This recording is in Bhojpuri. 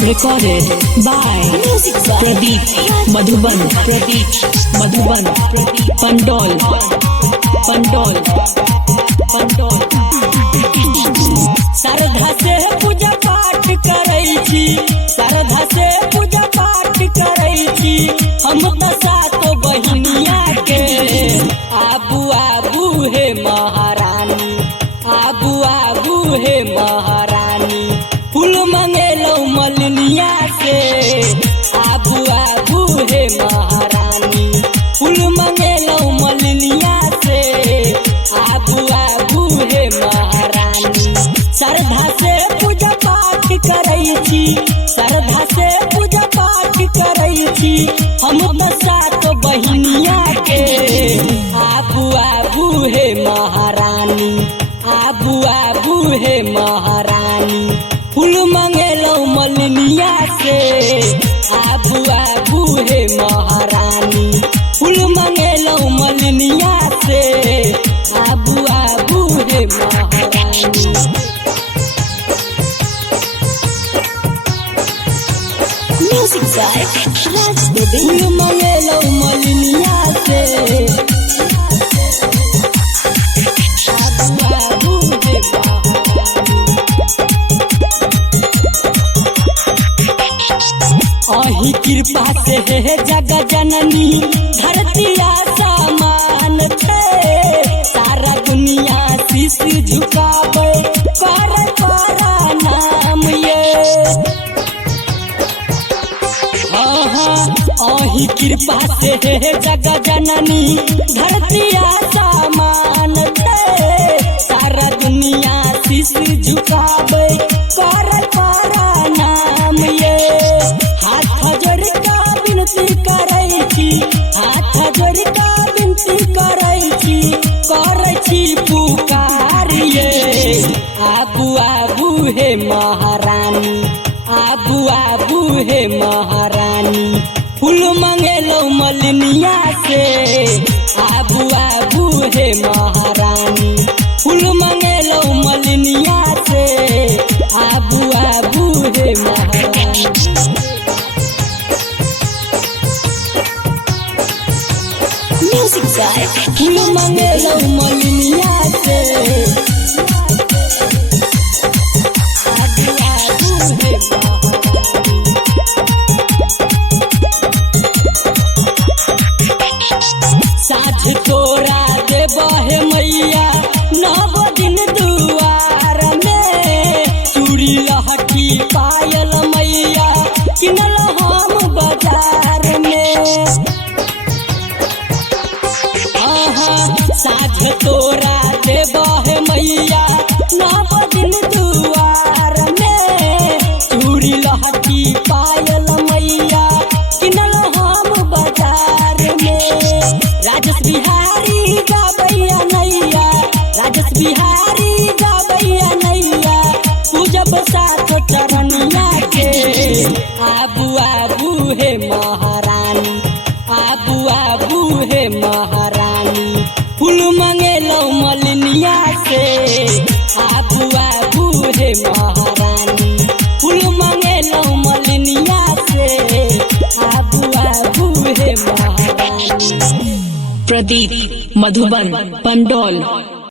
Recorded by Pradeep Madhuban Pandol श्रद्धा से पूजा पाठ करै छी, श्रद्धा से पूजा पाठ करै छी हम त सातो बहिनिया के। आबू आबू हे महारानी, आबू आबू हे महारानी, फूल मंगेलौ मलिनिया से। आबू आबू हे महारानी, फूल मंगेलौ मलिनिया से। आबू आबू हे महारानी, श्रद्धा से पूजा पाठ करै छी, श्रद्धा से पूजा पाठ करै छी हम त सात बहिनिया के। आबू आबू हे महारानी, आबू आबू हे महारानी, फूल मंगेलौ मलिनिया से। आबू आबू हे महारानी, फूल मंगेलौ मलिनिया से। आबू आबू हे महारानी। Music by Raj Dubey। फूल मंगेलौ मलिनिया से। आबू आबू हे महारानी। अहि कृपा से हे जग जननी, धरती आसमान छे। सारा दुनिया शीश झुकावे कर तोरा नाम ये। अहि कृपा से हे जग जननी, धरती आसमान छे। सारा दुनिया शीश झुकावे कर तोरा नाम ये। हाथ जोड़ का विनती करै छी, हाथ जोड़ का विनती करै छी पुकार ये। आबू आबू हे महारानी, आबू आबू हे महारानी, फूल मंगेलौ मलिनिया से। आबू आबू हे महारानी, फूल मंगेलौ मलिनिया से। आबू आबू हे महारानी। Music by फूल मंगेलौ मलिनिया से। आबू आबू हे महारानी। साझ तोरा देबहे मैया, नव दिन दुआर में। चूड़ी लहठी पायल मैया किनल हम बाजार में। साझ तोरा देबहे मैया, नव दिन दुआर में। चूड़ी लहठी पायल मैया किनल हम बाजार में। राजेश बिहारी गाबैया नैया, राजेश बिहारी गाबैया नैया, पूजब सात चरनिया के। आबू आबू हे महारानी, आबू आबू हे महारानी, फूल मंगेलौ मलिनिया से। आबू आबू हे महारानी, फूल मंगेलौ मलिनिया से। आबू आबू हे महारानी। Pradeep Madhuban Pandol।